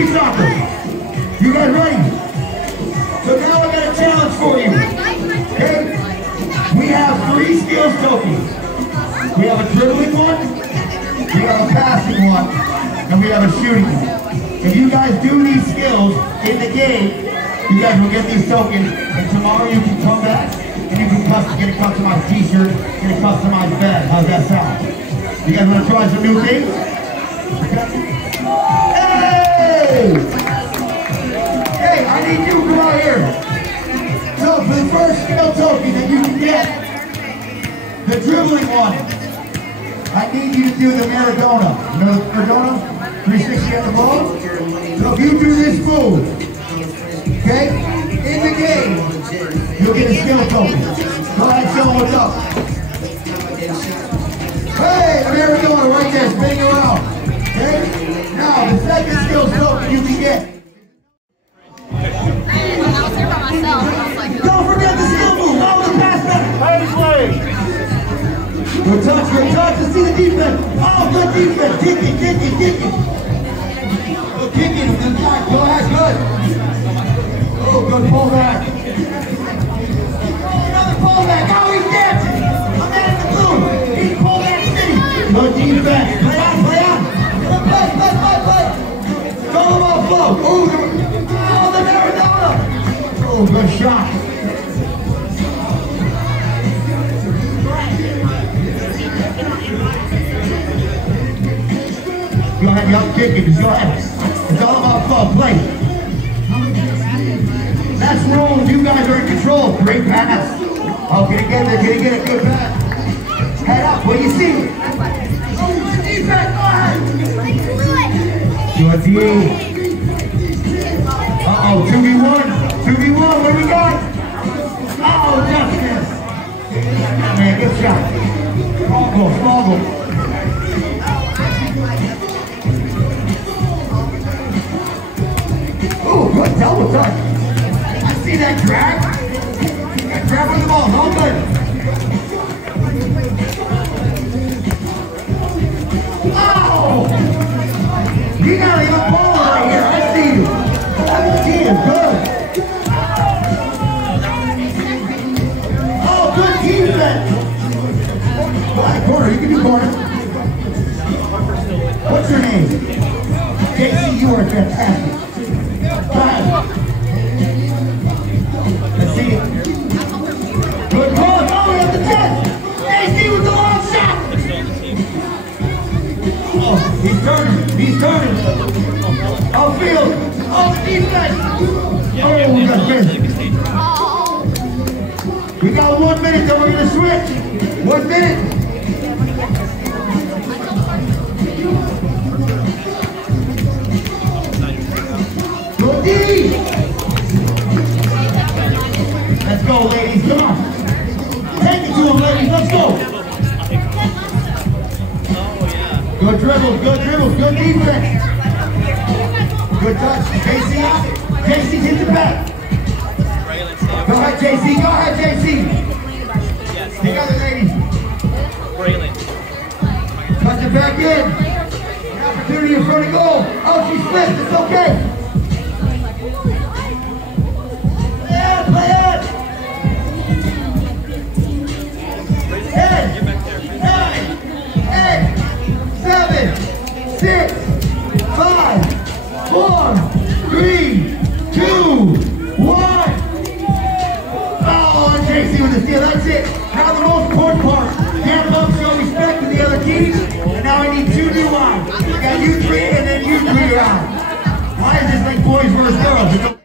free soccer. You guys ready? So now I got a challenge for you. Okay? We have 3 skills tokens. We have a dribbling one, we have a passing one, and we have a shooting one. If you guys do these skills in the game, you guys will get these tokens, and tomorrow you can come back and you can get a customized t-shirt, get a customized bed. How's that sound? You guys want to try some new things? Hey! Hey, I need you to come out here. So for the first skill token that you can get, the dribbling one, I need you to do the Maradona. You know the Maradona? 360 at the ball? So if you do this move, okay, in the game, you'll get a skill token. Go ahead and show them what's up. Hey, Maradona right there, spinning around. Okay? Now, the second skill token you can get. Don't forget the skill move. Follow the pass back. Good touch, good touch. Let's see the defense. Oh, good defense. Kick it, kick it, kick it. Good kicking. Good back. Go ahead, good. Oh, good pull back. Oh, another pull back. Oh, he's dancing. A man in the blue. He's pull back city. Good defense. Play on, play on. Play. Go the ball flow. Oh, the Maradona. Oh, good shot. Go ahead, y'all kicking. Just go ahead. It's all about flow. Play. That's wrong. You guys are in control. Great pass. Oh, get it, get it. Good pass. Head up. What do you see? Oh, good defense. Go ahead. Good D. Uh-oh, 2v1. 2v1. What do we got? Oh, justice. Man, good shot. Small goal. Oh, good double touch. I see that drag. That grab on the ball. All good. Oh! You gotta leave a ball right here. I see you. 17 is good. Oh, good defense. Go ahead, corner. You can do corner. What's your name? JC, you are fantastic. Right. Let's see it. Good ball. Oh, we have the chest. JC with the long shot. Oh, he's turning. Outfield. Oh, the defense. Oh, we got missed. We got 1 minute, then we're going to switch. 1 minute. Good D. Let's go, ladies. Come on. Take it to them, ladies. Let's go. Good dribbles, good defense. Good touch. JC out. JC's hit the back. Go ahead, JC. Together, ladies. Touch it back in. An opportunity in front of goal. Oh, she slipped. It's okay. Play it. 10, 9, 8, 7, 6, 5, 4, 3, 2, 1. Oh, and JC with the steal. That's it. Now the most important part. Hands up, show respect to the other team. And now I need 2 new lines. I got you 3 and then you 3 are out. Why is this like boys versus girls?